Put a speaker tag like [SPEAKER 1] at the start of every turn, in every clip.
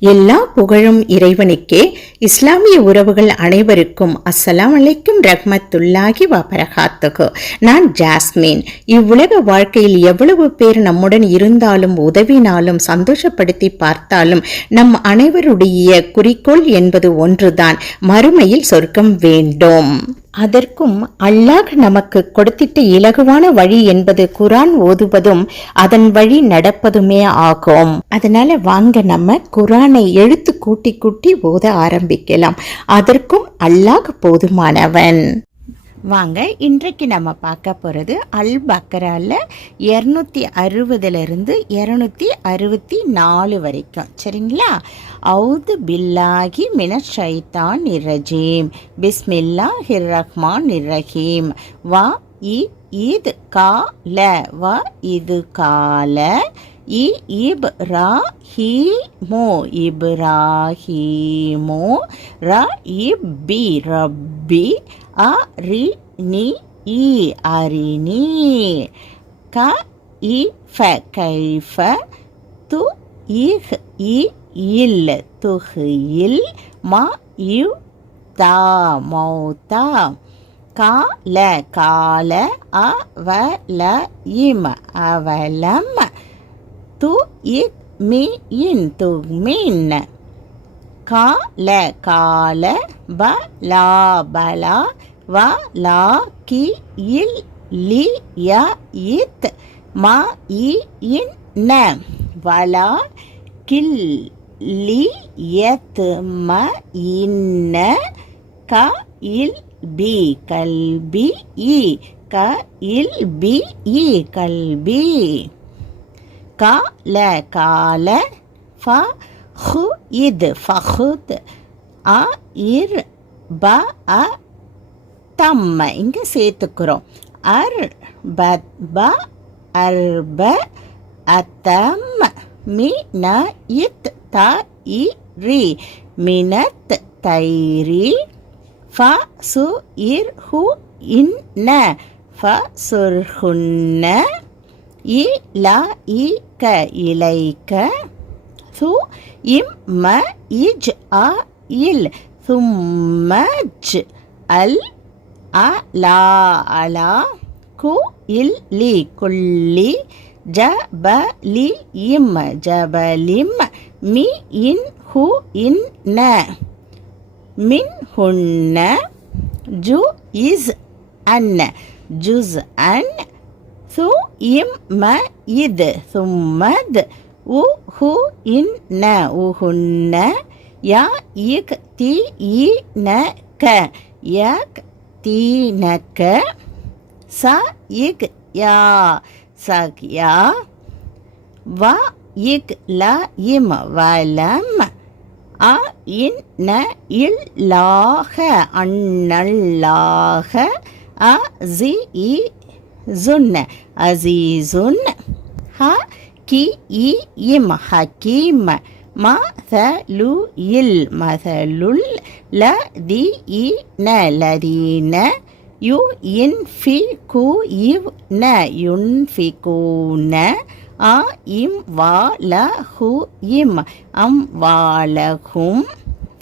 [SPEAKER 1] எல்லா புகழும் இறைவனுக்கே. இஸ்லாமிய உறவுகள் அனைவருக்கும் அஸ்ஸலாம் அலைக்கும் ரஹ்மத்துல்லாஹி வபரகாத்துகு நான் ஜாஸ்மின். இவ்வுலக வாழ்க்கையில் எவ்வளவு பேர் நம்முடன் இருந்தாலும் உதவினாலும் சந்தோஷப்படுத்தி பார்த்தாலும் நம் அனைவருடைய குறிக்கோள் என்பது ஒன்றுதான். மறுமையில் சொர்க்கம் வேண்டும். அதற்கும் அல்லாஹ் நமக்கு கொடுத்திட்ட இலகுவான வழி என்பது குரான் ஓதுவதும் அதன் வழி நடப்பதுமே ஆகும். அதனால வாங்க நம்ம குரானை எழுத்து கூட்டி கூட்டி ஓத ஆரம்பிக்கலாம். அதற்கும் அல்லாஹ் போதுமானவன். வாங்க இன்றைக்கு நம்ம பார்க்க போகிறது அல் பக்கரால இரநூத்தி அறுபதுலேருந்து இரநூத்தி அறுபத்தி நாலு வரைக்கும். சரிங்களா? அவுது பில்லாகி மின ஷைத்தான் இரஜீம் பிஸ்மில்லா ஹிர் ரஹ்மான் இரஹீம் வா இ ஈத் கால வ இது கால. இ இப் ரா ஹீ மோ இப்ராஹீமோ. ர இப்பி ரப்பி. அ ரி நி இ அரிணி. க இ ஃப கைஃப து இஹ் இ இல் துஹில் ம யு தா மௌதா கால கால ல இம அவலம். து இ மி இன் துமின் கா ல கால ப லா பலா வ லா கி இல் லி ய இத் ம இ இன் ந வலா கில் லி யத் ம இன்ன க இல் பி கல்பி. இ க இல் பி இ கல்பி கால கால ஃப ஹு இது ஃபஹுத் அ இர் ப அ தம்ம இங்கே சேர்த்துக்கிறோம். அர் ப ப அர்ப அத்தம் மி ந இத் த இ ரி. மினத் தைரி ஃப சு இர் ஹு இன் ந. ஃப சுர்ஹுன்ன இ ல இ க இலைக்க து இம் ம இஜ் அ இல். தும்மஜ் அல் அலா அலா கு இல் லி குல்லி ஜபலி இம். ஜபலிம் மி இன் ஹு இன் ந. மின் ஹுன்ன ஜு இஸ் அன். ஜுஸ் அன். சு இம் ம இது. சும்மத் உ ஹு இன் ந உஹுன்ன யா இக் தி இ ந க யக் தி ந க ச இக் யா சக் யா வ இக் ல இம் வலம் அ இன் ந இல் லாக அண்ணல்லாக அ ஜி இ ஜுன் அசீசுன் ஹ கி இ இம் ஹக்கீம் ம த லு இல் மதலுல் ல தி இ ந லதீன யு இன் ஃபி கு இவ் ந யுன் ஃபி கூன அ இம் வா ல ஹு இம் அம் வாலகும்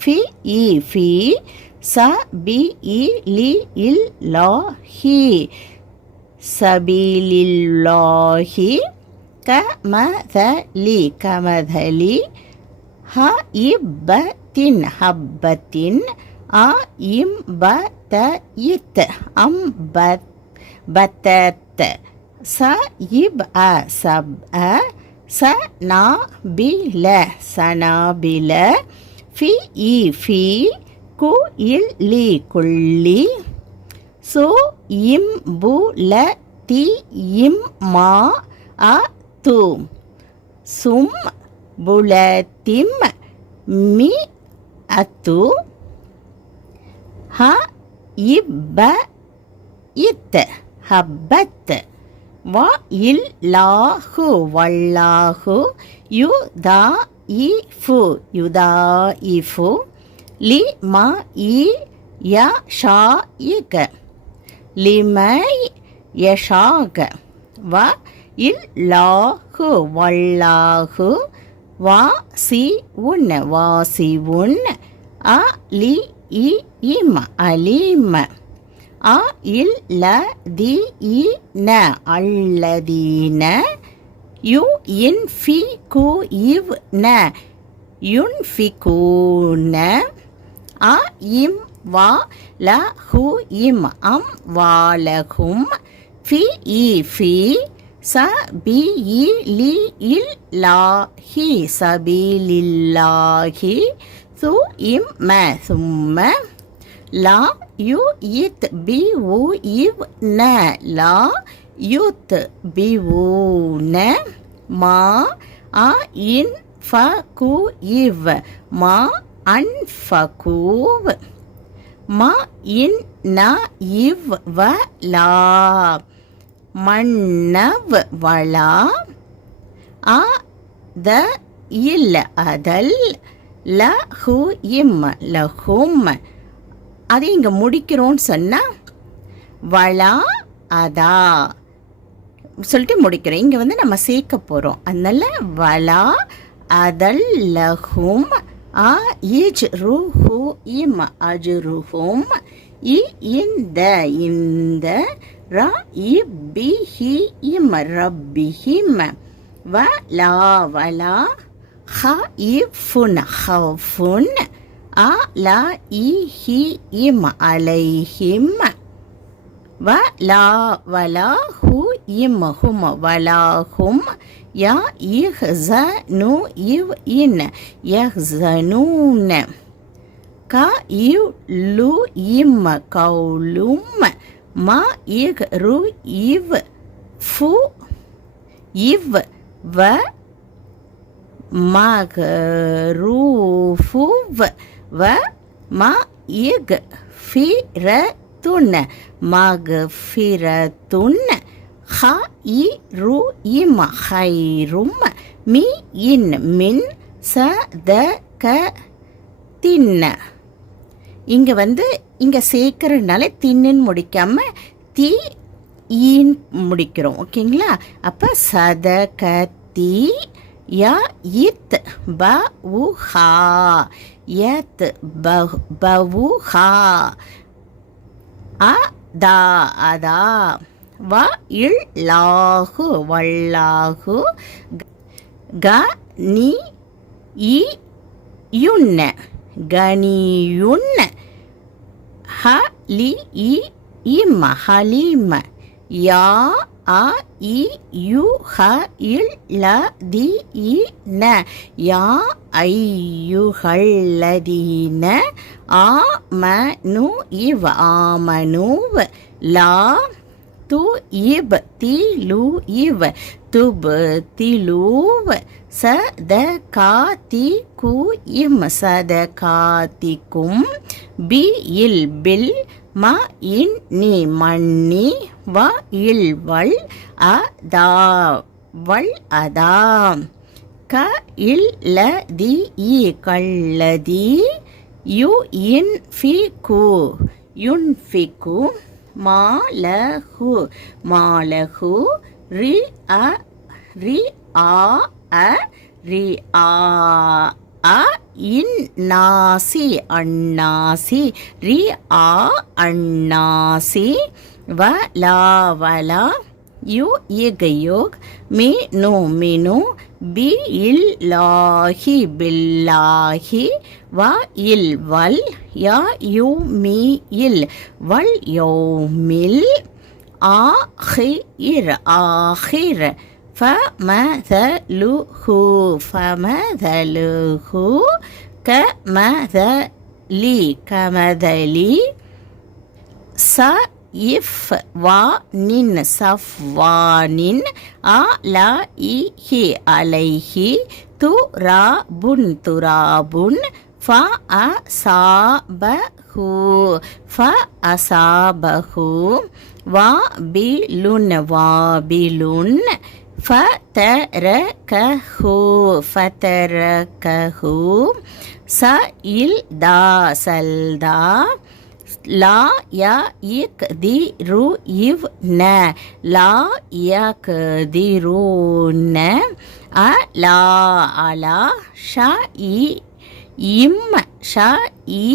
[SPEAKER 1] ஃபி இ ஃபி ச B E Li will law he சபீலில்லாஹி க ம த லி கமதலி ஹ இப்பத்தின் ஹப்பத்தின் அ இம் ப த இத் அம் பத் பத்தத் ச இப் அ சப் அ ச நா பில சனாபில ஃபி இ ஃபி கு இல் லி குள்ளி சோ இம் பு ல தி இம் மா அ தூம். சும் புலத்திம் மி அத்து ஹ இப்ப இத். ஹப்பத். வ இல் லாஹு வல்லாஹு யு தா இ ஃபு. யுதா இ ஃபு. லி ம இ ய ஷா இக லிமை யஷாக வ இல்லாஹு வல்லாஹு வா சி உன் வாசி உன் அ லி இ இம் அலீம். அ இல் ல தி இ ந அல்லதீன யு இன் ஃபி கு இவ் ந யுன் ஃபி கூன அ இம் வா ல ஹு இம் அம் வாலகும் ஃபி இ ஃபி ச பி இ லி இல் லாஹி சபீலில்லாஹி சு இம் ம சும்ம லா யு இத் பி உ இவ் ந லா யுத் பி உ ந மா அ இன் ஃப கு இவ் மா அன் ஃப கூவ் மா இன் ந இவ் வ லா. மண்ணவ் வளா அ த இல் அதல் ல ஹு இம் லஹும். அதை இங்கே முடிக்கிறோன்னு சொன்னால் வளா அதா. சொல்லிட்டு முடிக்கிறோம். இங்கே வந்து நம்ம சேர்க்க போகிறோம் அதனால வளா அதல் லஹும் ஆ இஜ் ருஹு இம் அஜ்ருஹும் இ இந்த இந்த ர இப்பிஹி இம் ரப்பிஹிம் வ லா வலா ஹ இஃபுன் ஹஃபுன் அ லா இஹி இம் அலைஹிம் வ லா வலா ஹு இம் ஹும் மா இக் ரு இவ் ஃபு யஹ்ஸனூன் க இவ் லு இம் கௌலும் ம இக் ரு இவ் ஃபு இவ் வ மகரூஃபுவ் வ ம இக் ஃபிரத்துன் மகஃபிரத்துன் ஹ இ ரு இம் ஹை ரும் மி இன் மின் ச த க தின்ன இங்கே வந்து இங்கே சேர்க்கறதுனால தின்னுன்னு முடிக்காம தீ ஈன் முடிக்கிறோம் ஓகேங்களா? அப்போ சத க தி ய இத் ப உ ஹா. யத் ப உ ஹா. அ தா அதா. வ இல் லாகு வல்லாஹு க நீ இ யுன்ன. கனியுன்ன. ஹ லி இ இம் ஹலீம் யா அ இ யு ஹ இல் ல தி இ ந. யா ஐயுகல்லதீன ஆ ம நு இவ் ஆமனுவ் லா து இப் தி லு இவ் துப் திலூவ் ச த கா தி கு இம் சத காத்திக்கும் பி இல் பில் ம இன் நீ மண்ணி வ இல் வள் அ தா வல் அதா. க இல் ல தி இ கள்ளதி யு இன் ஃபி கு யுன் ஃபி கு மாலகு மாலகு ரி அ ரி ஆ அ ரி ஆ அ இன் நாசி அண்ணாசி ரி ஆ அண்ணாசி வ லா வலா யு இகயோக் மீ நோ மினு பி இல் லாஹி பில்லாஹி வ இல் வல் யா யு மீ இல் வல் யோ மில் ஆஹிர் ஆஹிர். ஃபமதலுஹு ஃபமதலுஹு கமதலி. கமதலி. ச இஃப் வா நின் சஃப் வா நின் அ ல இஹி அலைஹி துராபுன் துராபுன். ஃப அ சா ப ஹூ. ஃப அசாபஹு வா பிலுன் வா பிலுன் ஃபதரகஹு ஃபதரகஹு ச இல் தா சல்தா லா ய இக் தி ரு இவ் ந. லா யக் தி ரு ந. அலா அலா ஷ இ இம் ஷ இ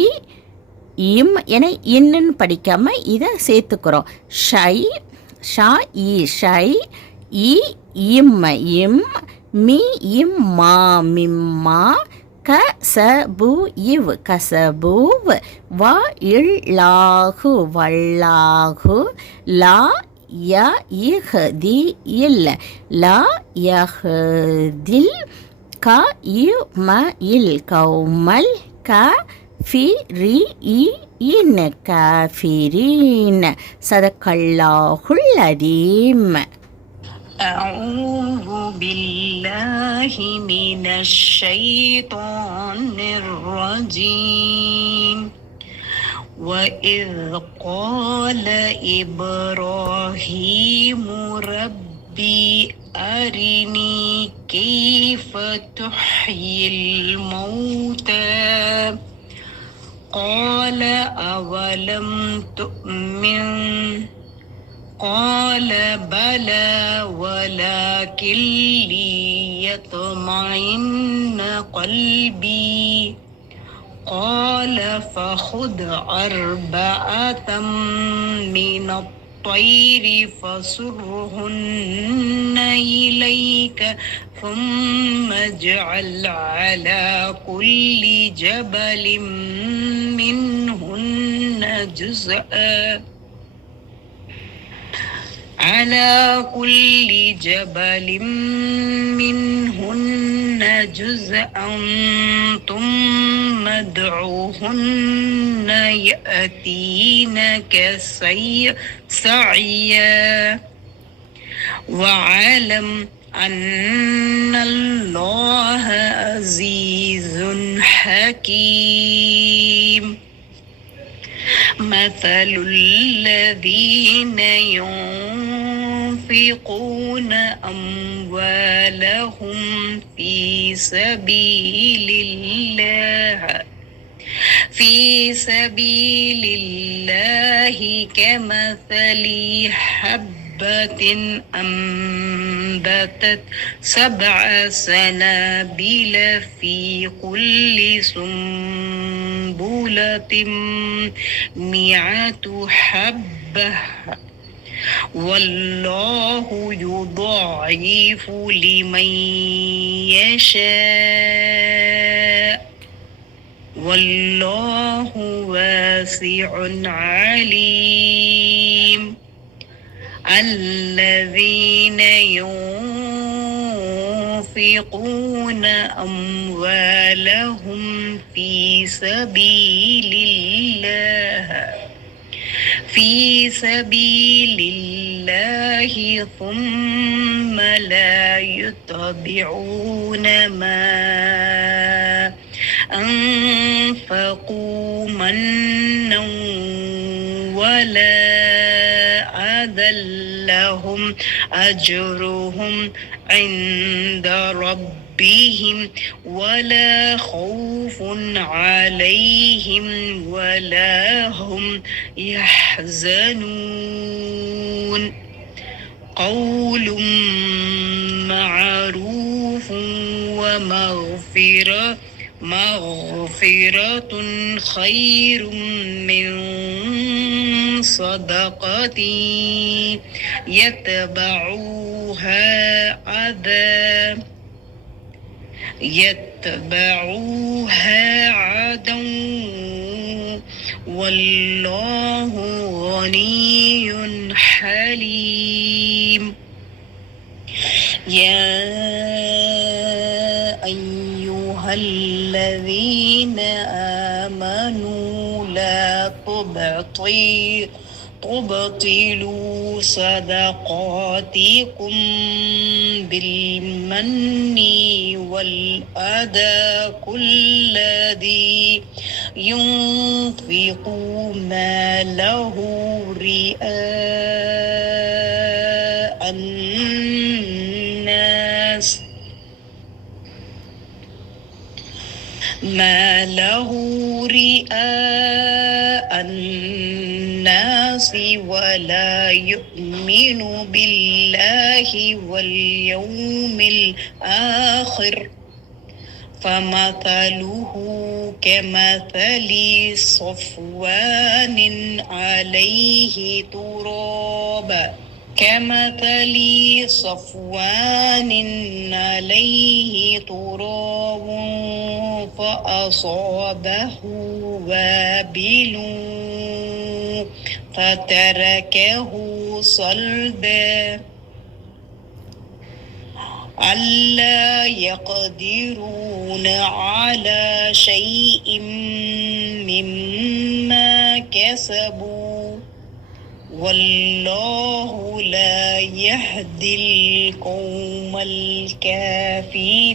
[SPEAKER 1] இம் என இன்னுன்னு படிக்காமல் இதை சேர்த்துக்கிறோம். ஷை ஷா இ ஷை இ இம் இம் மி இம் மா மிம்மா க ச பு இவ் கசபூவ் வ இல்லாகு வல்லாகு லா ய இஹதி இல் லா யஹதில் தில் كيوم الكافرين كافرين صدق الله العظيم
[SPEAKER 2] أعوذ بالله من الشيطان الرجيم. وإذ قال إبراهيم ربي أرني كيف تحيي الموتى؟ قال أولم تؤمن؟ قال بلى ولكن ليطمئن قلبي. قال فخذ أربعة من الطير فصرهن إليك ثم اجعل على كل جبل منهن جزءا. على كل جبل منهن جزءا ثم ادعوهن يأتينك سي سعيا. واعلم أن الله عزيز حكيم. مثل الذين ينفقون أموالهم في سبيل الله. في سبيل الله كمثل حبة أنبتت سبع سنابل في كل سنبلة مئة حبة والله يضاعف لمن يشاء والله واسع عليم. الذين ينفقون أموالهم في سبيل الله في سبيل الله ثم لا يتبعون ما أنفقوا منا ولا أذى لهم أجرهم عند ربهم ولا خوف عليهم ولا هم يحزنون. قول معروف ومغفرة مغفرة خير من صدقة يتبعوها عذاب يتبعوها عدا والله غني حليم. يا أيها الذين آمنوا لا تبطي تبطلوا صدقاتكم بالمن والأذى كل ذي ينفق ماله رئاء الناس أعماله رئاء الناس ولا يؤمن بالله واليوم الآخر. فمثله كمثل صفوان عليه تراب. كمثل صفوان عليه تراب فأصابه وابل فتركه صلبا. ألا يقدرون على شيء مما كسبوا. والله لا يهدي القوم الكافرين.